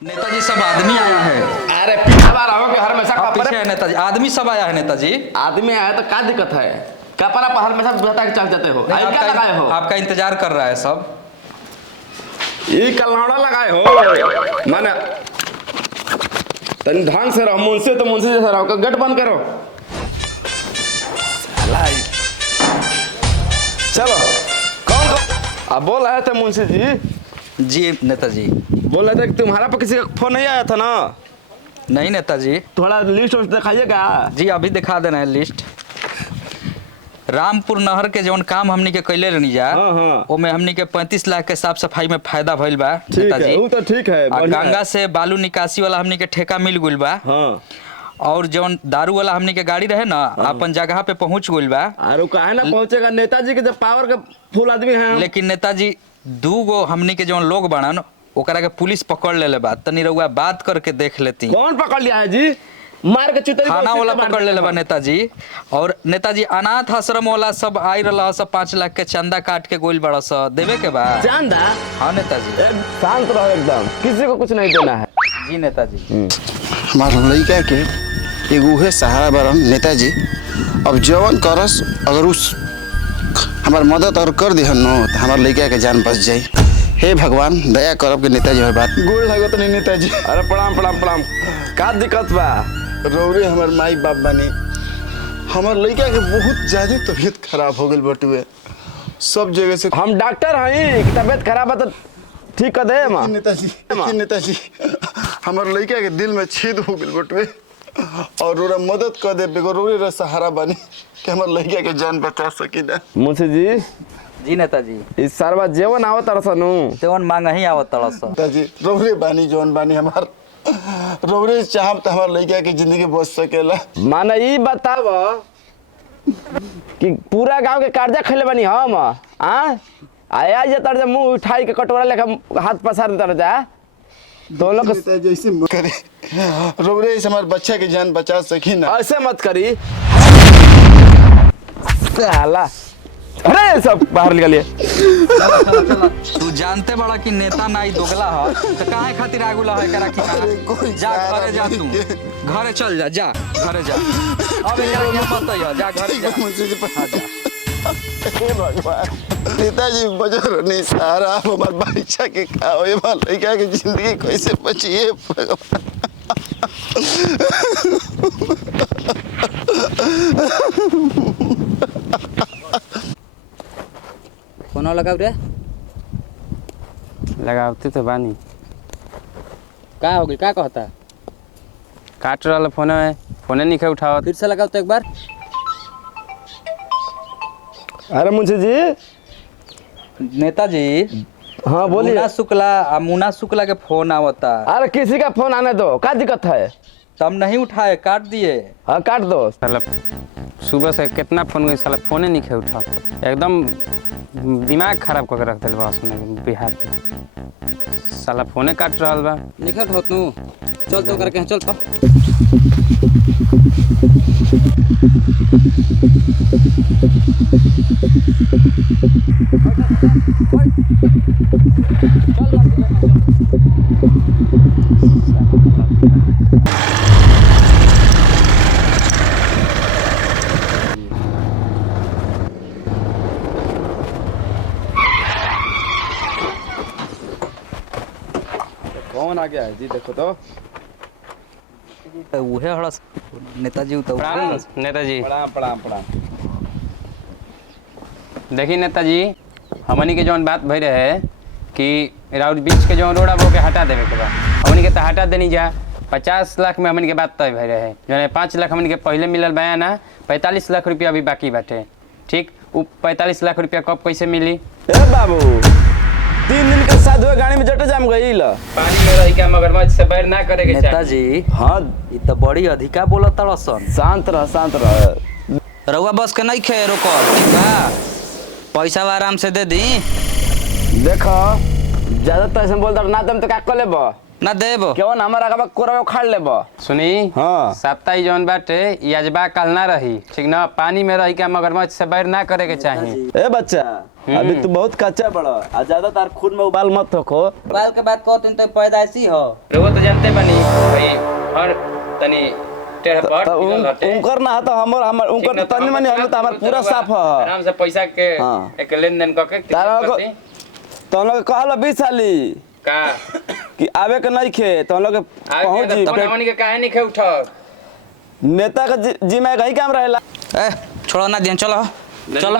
नेताजी सब आदमी आया है। अरे पिछला रहो कि हर हमेशा आप पीछे है नेताजी, आदमी सब आया है नेताजी। आदमी आया तो क्या दिक्कत है? कपड़ा पर हमेशा बता के चल जाते हो। आई क्या लगाए हो? आपका इंतजार कर रहा है सब। ये कलौड़ा लगाए हो माने तन ढंग से रहो, मुंशी तो मुंशी जैसा रहो। गेट बंद करो। चलो कौन अब बोल रहे थे मुंशी जी? जी नेताजी। बोल रहे थे कि तुम्हारा पर किसी का फोन नहीं आया था ना? नहीं नेताजी। थोड़ा लिस्ट दिखाइएगा। जी अभी दिखा देना है लिस्ट। रामपुर नहर के जौन काम हमनी के कैले रहनी जा, ओमे हमनी के 35 लाख के साफ सफाई में फायदा भइल बा नेताजी। वो तो ठीक है। गंगा से बालू निकासी वाला हमनी के ठेका मिल गइल बा। और जौन दारू वाला हमनी के गाड़ी रहे ना, अपन जगह पे पहुंच गइल बा। अरे काहे ना पहुंचेगा? नेताजी के जब पावर के फुल आदमी हैं। लेकिन नेताजी दू गो हमनी के जौन लोग बनन ओकरा के पुलिस पकड़ लेले बा। तनी रउआ बात करके देख लेती। कौन पकड़ लिया है जी? मार के चुतरी थाना वाला पकड़ ले बा नेताजी। और नेताजी अनाथ आश्रम वाला सब आई रहा सब 5 लाख के चंदा काट के गोइल बड़ा सा देवे के बा। चंदा? हाँ नेताजी। शांत रहो एकदम, किसी को कुछ नहीं देना है। जी नेताजी। हमार लड़का के एगो उहे सहारा बरन नेताजी। अब जवन करस अगर उस हमार मदद और कर दिहन न तो हमार लड़का के जान बच जाई। हे भगवान दया करब के नेताजी हर बात गोड़ लागत नहीं नेताजी। अरे प्रणाम प्रणाम प्रणाम। का दिक्कत बा? रौरे हमार माई बाप बनी। हमार लड़का के बहुत ज्यादा तबीयत खराब हो गई बटुए। सब जगह से हम डॉक्टर हैं। तबीयत खराब है तो ठीक कर दे मां। नेताजी हमार लड़का के दिल में छेद हो गई बटुए और रोरा मदद कर दे बेगो रोरे सहारा बनी कि हमार लड़का के जान बचा सकी ना। मुंशी जी। जी नेताजी। इस सरवा जेवन आवत रसनु तेवन मांग ही आवत तरस। नेताजी रौरे बानी जौन बानी हमार रौरे चाहब तो हमार लड़का की जिंदगी बच सकेला। माने ई बताव कि पूरा गांव के कर्जा खैले बनी हम आया जे तर मुंह उठाई के कटोरा लेके हाथ पसार देता जा तो लोग जैसे करे रौरे इस हमार बच्चा की जान बचा सकी ना। ऐसे मत करी साला। अरे सब बाहर निकलिए। तू जानते बड़ा कि नेता नाई दोगला है तो काहे खातिर आगुला है करा की जा घरे जा। तू घरे चल जा, जा घरे जा। अब एकरा के मत आइयो, जा घरे जा। हे भगवान नेताजी बजर नहीं सारा हमार बच्चा के खाओ ये बाल लड़का की जिंदगी कैसे बची है भगवान। फोन लगाव रे। लगावते तो बानी। का हो गई? का कहता? काट रहा फोन में, फोने नहीं उठाओ। फिर से लगाओ तो एक बार। अरे मुंशी जी। नेताजी। हाँ बोलिए। मुना शुक्ला के फोन आवता। अरे किसी का फोन आने दो, क्या दिक्कत है? तब नहीं उठाए, काट दिए। हाँ काट दो। साला सुबह से कितना फोन गई, साला फोने नहीं उठा। एकदम दिमाग खराब करके रख दिल बा उसने बिहार में। साला फोने काट रहा बा। निकट हो तू। चल तो करके चल तो। कौन आ गया है जी? देखो तो उहे हड़ा नेताजी तो नेताजी। प्रणाम प्रणाम प्रणाम। देखिए नेताजी, हमनी के जौन बात भई रहे कि राउर बीच के जौन रोड़ा बो के हटा देवे के बा, हमनी के तो हटा देनी जा। 50 लाख में हमनी के बात तय भई रहे। जो 5 लाख हमनी के पहले मिलल बया ना, 45 लाख रुपया अभी बाकी बाटे। ठीक, वो 45 लाख रुपया कब कैसे मिली? ए बाबू 3 दिन के साथ हुए गाड़ी में जट जाम गई ल। पानी में रही क्या मगरमच्छ से बैर ना करे के चाहिए। नेताजी। हाँ ई तो बड़ी अधिका बोलत तरसन। शांत रह शांत रह। रउआ बस के नहीं खे रोको, ठीक बा? पैसा आराम से दे दी। देखो ज्यादा तो ऐसे बोलता ना तुम तो क्या कर लेबो ना देबो। क्यों ना हमारा का कोरा उखाड़ लेबो। सुनी। हाँ। सप्ताह जौन बाटे याजबा कल ना रही, ठीक ना? पानी में रही क्या मगरमच्छ से बैर ना करे के चाहिए। ए बच्चा अभी तू बहुत कच्चा बड़ा आ ज्यादा तार खून में उबाल मत हो। बाल के बात कहते तो पैदाइशी हो। वो तो जानते बनी भाई और तनी टेढ़ पर तो उनकर ना तो हमर उनकर तो तनी मनी हम तो हमर पूरा साफ है। आराम से पैसा के हाँ। एक लेन देन करके तारा को तो लोग कहल 20 साली का कि आवे के नहीं खे तो लोग पहुंच जी हमनी के काहे नहीं खे उठक नेता का जी में कहीं काम रहेला। ए छोड़ो ना दिया, चलो चलो।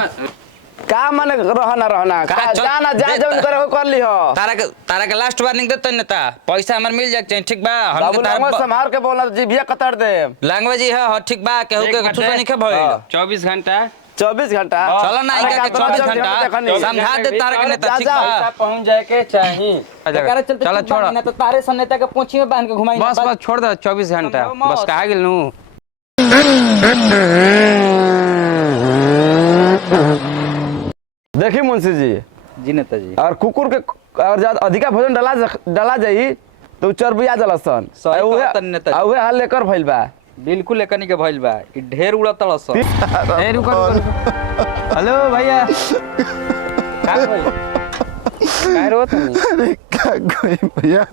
का माने रहना का चल- जाना जा जौन करे हो कर ली हो। तारा के लास्ट वार्निंग देते नेता, पैसा हमार मिल जाए चाहिए, ठीक बा। हम बाबू के तार लंगवा संभाल के बोलना जीभिया कतर दे। लैंग्वेज ही है ठीक बा, केहू के कुछ नहीं के भइल। 24 घंटा 24 घंटा चलो ना इनका के 24 घंटा समझा दे तारा के नेता, ठीक बा। पैसा पहुंच जाए के चाहिए चलो छोड़, ना तो तारे सन नेता के पोंछी में बांध के घुमाई। बस बस छोड़ दो 24 घंटा बस कहा गेल नु। देखी मुंशी जी जी नेताजी। और कुकुर के और ज्यादा अधिका भोजन डाला जाई तो चर्बिया जलसन। सही कहत नेताजी। आ उहे हाल लेकर भइल बा। बिल्कुल एकनी के भइल बा कि ढेर उड़त लस। ए रुको हेलो भैया का भाई का रो तुम अरे का कोई भैया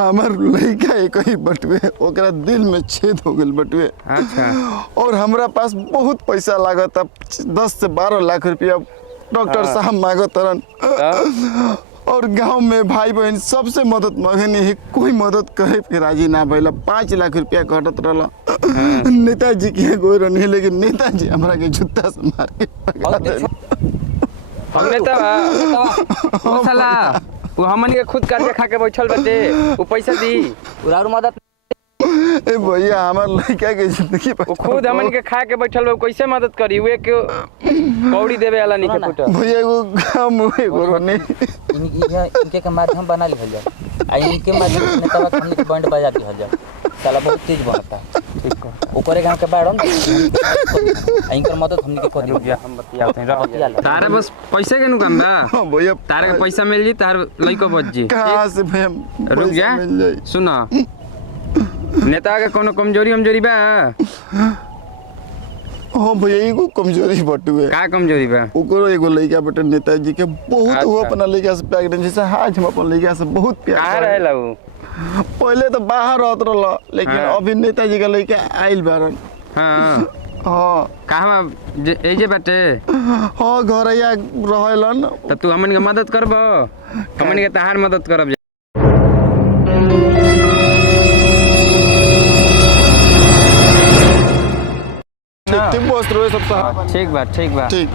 हमार लड़का एक ही बटवे ओकरा दिल में छेद हो गल बटवे। अच्छा और हमरा पास बहुत पैसा लागत, 10 से 12 लाख रुपया डॉक्टर साहब मांगत तरन। और गांव में भाई बहन सबसे मदद मांगनी है, कोई मदद करे के राजी ना भइला। 5 लाख रुपया घटत रहला। नेताजी के गोर नहीं, लेकिन नेताजी हमरा के जूता से मार के भगा देला। हमने तो वो साला वो हमन के खुद कर्जा खा के बैठल बटे वो पैसा दी और मदद ए भैया हमार लड़का के जिंदगी वो खुद हमन के खा के बैठल बा, कैसे मदद करी वे के कौड़ी देवे वाला नहीं के फुट भैया एगो काम हुए गोरो नहीं। इनके के माध्यम बना ली हल आ इनके माध्यम से नेता का हमने के बैंड बजा दी हल साला बहुत तेज बनता। ठीक है ओकरे गांव के बाड़न आ इनकर मदद हमने के कर दी। हम बतिया तारा बस पैसे के नु काम बा। हाँ भैया तारा के पैसा मिल जी तार लइको बच जी। कहाँ से भैया रुक जा पैसा मिल जाई? सुनो नेता के कोनो कमजोरी बा हाँ भैया एगो कमजोरी बटुए। का कमजोरी बा ओकरो एगो लड़का बटे नेताजी के बहुत वो अच्छा। अपना लड़का से प्यार करे, जैसे आज हम अपन लड़का से बहुत कहाँ प्यार रहेला वो पहले तो बाहर रहत रहल, लेकिन हाँ। अभी नेताजी का लड़का आइल बारन। हाँ हाँ कहाँ ए जे बाटे हाँ घरैया रहेलन। तो तू हमन के मदद करबो हमन के तहार मदद करब। ठीक बस रहे सब साहब। ठीक बा ठीक